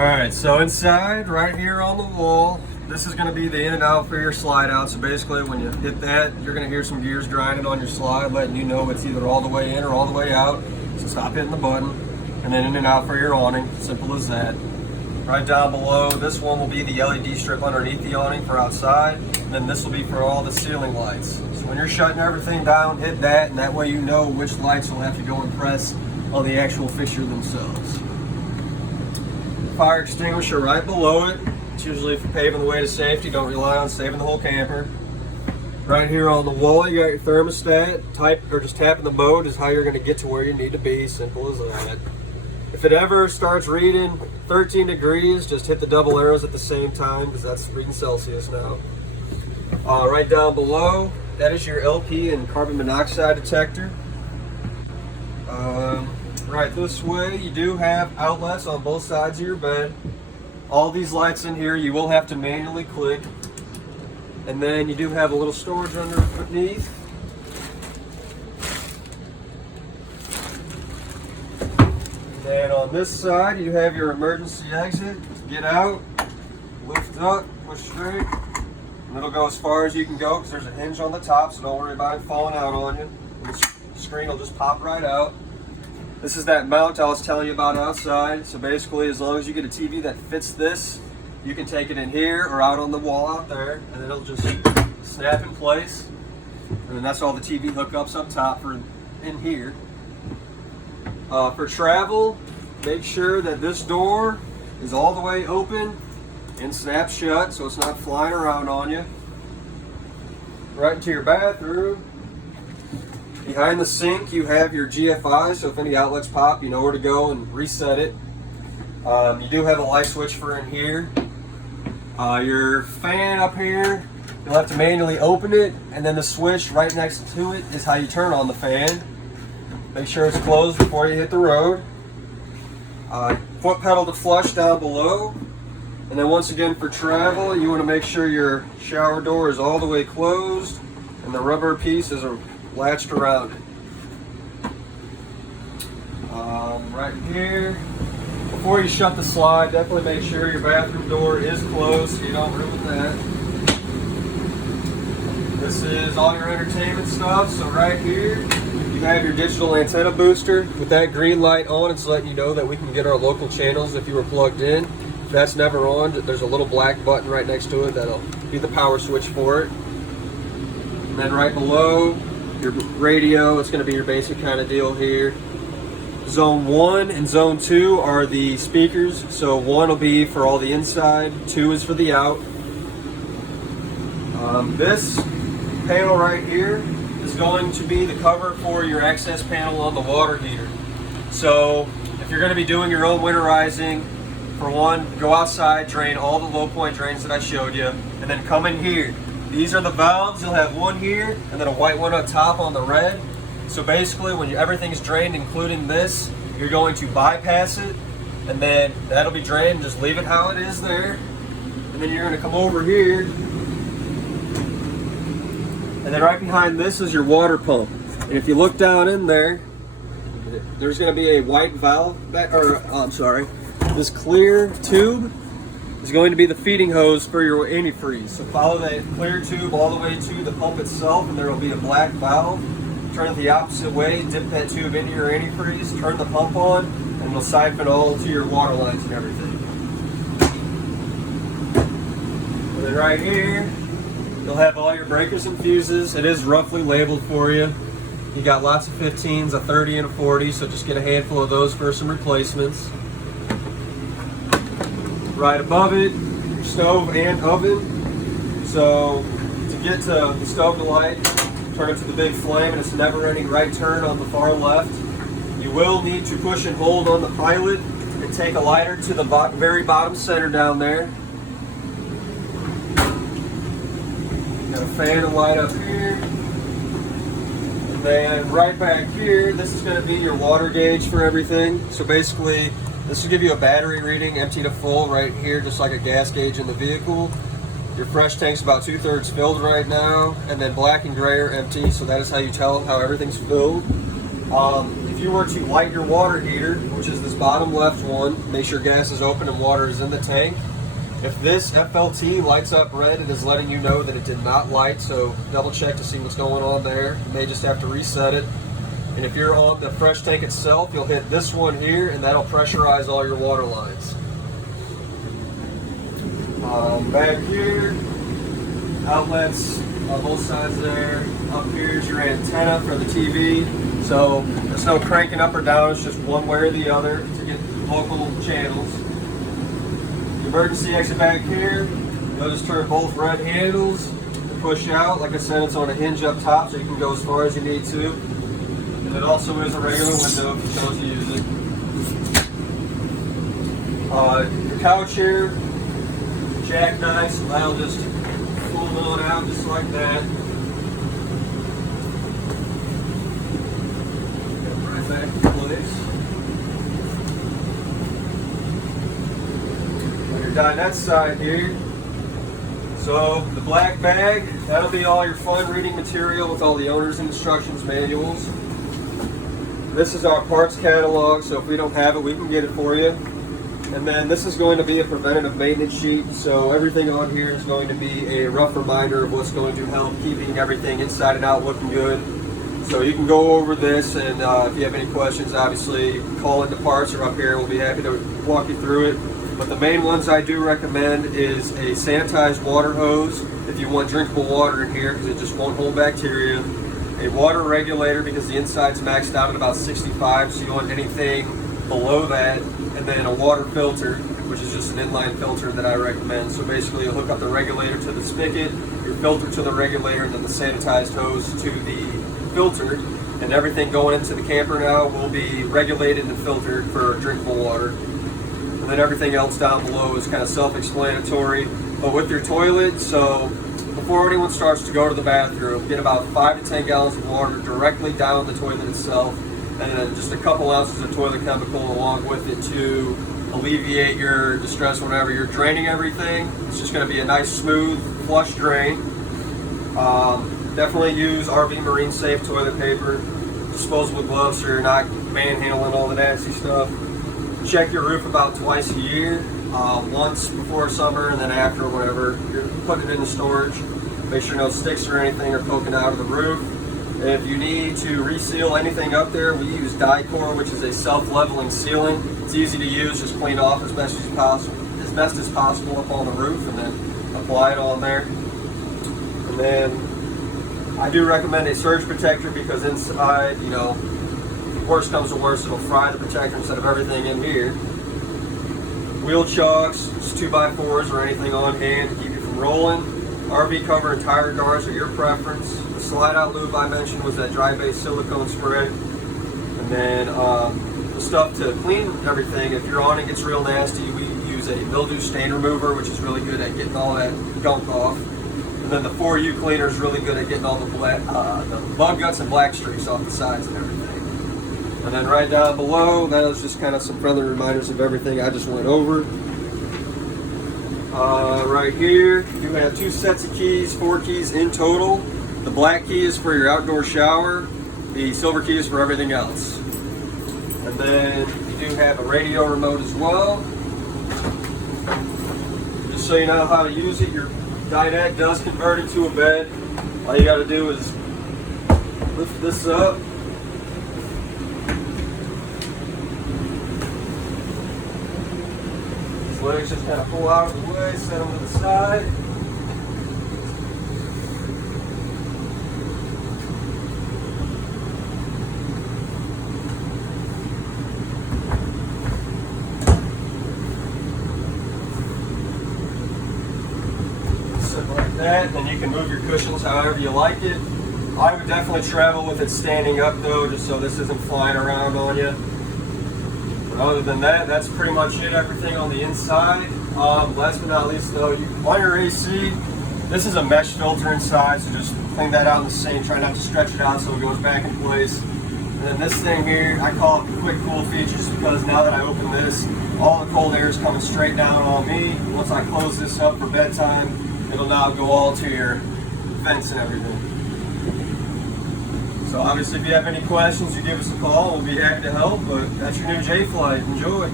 Alright, so inside, right here on the wall, this is going to be the in and out for your slide out. So basically when you hit that, you're going to hear some gears grinding on your slide, letting you know it's either all the way in or all the way out. So stop hitting the button, and then in and out for your awning, simple as that. Right down below, this one will be the LED strip underneath the awning for outside, and then this will be for all the ceiling lights. So when you're shutting everything down, hit that, and that way you know which lights will have to go and press on the actual fixture themselves. Fire extinguisher right below it. It's usually for paving the way to safety. Don't rely on saving the whole camper. Right here on the wall, you got your thermostat. Type or just tapping the mode is how you're going to get to where you need to be. Simple as that. If it ever starts reading 13 degrees, just hit the double arrows at the same time because that's reading Celsius now. Right down below, that is your LP and carbon monoxide detector. Right this way, you do have outlets on both sides of your bed. All these lights in here you will have to manually click. And then you do have a little storage underneath. And then on this side, you have your emergency exit. Get out, lift up, push straight, and it'll go as far as you can go because there's a hinge on the top, so don't worry about it falling out on you. And the screen will just pop right out. This is that mount I was telling you about outside. So basically, as long as you get a TV that fits this, you can take it in here or out on the wall out there, and it'll just snap in place. And then that's all the TV hookups up top for in here. For travel, make sure that this door is all the way open and snaps shut so it's not flying around on you. Right into your bathroom. Behind the sink, you have your GFI, so if any outlets pop, you know where to go and reset it. You do have a light switch for in here. Your fan up here, you'll have to manually open it, and then the switch right next to it is how you turn on the fan. Make sure it's closed before you hit the road. Foot pedal to flush down below. And then once again for travel, you want to make sure your shower door is all the way closed and the rubber piece is latched around it. Right here, before you shut the slide, definitely make sure your bathroom door is closed so you don't ruin that. This is all your entertainment stuff. So right here, you have your digital antenna booster. With that green light on, it's letting you know that we can get our local channels if you were plugged in. If that's never on, there's a little black button right next to it that'll be the power switch for it. And then right below, your radio, it's going to be your basic kind of deal here. Zone 1 and Zone 2 are the speakers. So 1 will be for all the inside, 2 is for the out. This panel right here is going to be the cover for your access panel on the water heater. So if you're going to be doing your own winterizing, for one, go outside, drain all the low point drains that I showed you, and then come in here. These are the valves. You'll have one here and then a white one up top on the red. So basically when everything's drained, including this, you're going to bypass it, and then that'll be drained. Just leave it how it is there. And then you're going to come over here, and then right behind this is your water pump. And if you look down in there, there's going to be a white valve, this clear tube is going to be the feeding hose for your antifreeze. So follow that clear tube all the way to the pump itself, and there will be a black valve. Turn it the opposite way, dip that tube into your antifreeze, turn the pump on, and it'll siphon all to your water lines and everything. And then right here, you'll have all your breakers and fuses. It is roughly labeled for you. You got lots of 15s, a 30 and a 40, so just get a handful of those for some replacements. Right above it, your stove and oven. So to get to the stove to light, turn it to the big flame, and it's never any right turn on the far left. You will need to push and hold on the pilot and take a lighter to the very bottom center down there. Got a fan and light up here. And then right back here, this is going to be your water gauge for everything. So basically, this will give you a battery reading, empty to full right here, just like a gas gauge in the vehicle. Your fresh tank's about 2/3 filled right now, and then black and gray are empty, so that is how you tell how everything's filled. If if you were to light your water heater, which is this bottom left one, make sure gas is open and water is in the tank. If this FLT lights up red, it is letting you know that it did not light, so double check to see what's going on there. You may just have to reset it. And if you're on the fresh tank itself, you'll hit this one here, and that'll pressurize all your water lines. Back here, outlets on both sides there. Up here is your antenna for the TV. So there's no cranking up or down, it's just one way or the other to get local channels. The emergency exit back here, you'll just turn both red handles to push out. Like I said, it's on a hinge up top so you can go as far as you need to. And it also is a regular window if you chose to use it. Your couch here, jackknife, so that'll just fold on out just like that. Back in place. On your dinette side here, so the black bag, that'll be all your fun reading material with all the owner's instructions manuals. This is our parts catalog, so if we don't have it, we can get it for you. And then this is going to be a preventative maintenance sheet, so everything on here is going to be a rough reminder of what's going to help keeping everything inside and out looking good. So you can go over this, and if you have any questions, obviously call into parts or up here. We'll be happy to walk you through it. But the main ones I do recommend is a sanitized water hose if you want drinkable water in here because it just won't hold bacteria. A water regulator because the inside's maxed out at about 65, so you want anything below that. And then a water filter, which is just an inline filter that I recommend. So basically you'll hook up the regulator to the spigot, your filter to the regulator, and then the sanitized hose to the filter, and everything going into the camper now will be regulated and filtered for drinkable water. And then everything else down below is kind of self-explanatory. But with your toilet, so before anyone starts to go to the bathroom, get about 5 to 10 gallons of water directly down the toilet itself, and then just a couple ounces of toilet chemical along with it to alleviate your distress whenever you're draining everything. It's just going to be a nice smooth flush drain. Definitely use RV Marine Safe toilet paper, disposable gloves so you're not manhandling all the nasty stuff. Check your roof about twice a year, once before summer and then after whenever you're putting it into storage. Make sure no sticks or anything are poking out of the roof. If you need to reseal anything up there, we use Jayco, which is a self-leveling sealing. It's easy to use, just clean off as best as possible up on the roof and then apply it on there. And then I do recommend a surge protector because inside, you know, if worst comes to worst, it'll fry the protector instead of everything in here. Wheel chocks, just 2x4s or anything on hand to keep you from rolling. RV cover and tire guards are your preference. The slide out lube I mentioned was that dry base silicone spray. And then the stuff to clean everything, if your awning gets real nasty, we use a mildew stain remover, which is really good at getting all that gunk off. And then the 4U cleaner is really good at getting all the bug guts and black streaks off the sides and everything. And then right down below, that is just kind of some friendly reminders of everything I just went over. Right here, you have 2 sets of keys, 4 keys in total. The black key is for your outdoor shower. The silver key is for everything else. And then you do have a radio remote as well. Just so you know how to use it, your dinette does convert into a bed. All you got to do is lift this up. These legs just kind of pull out of the way, set them to the side. Like that, and you can move your cushions however you like it. I would definitely travel with it standing up though, just so this isn't flying around on you. But other than that, that's pretty much it, everything on the inside. Last but not least though, on your AC, this is a mesh filter inside, so just clean that out in the sink, try not to stretch it out so it goes back in place. And then this thing here, I call it the quick cool features because now that I open this, all the cold air is coming straight down on me. Once I close this up for bedtime, it'll now go all to your vents and everything. So obviously if you have any questions, you give us a call. We'll be happy to help, but that's your new J flight. Enjoy.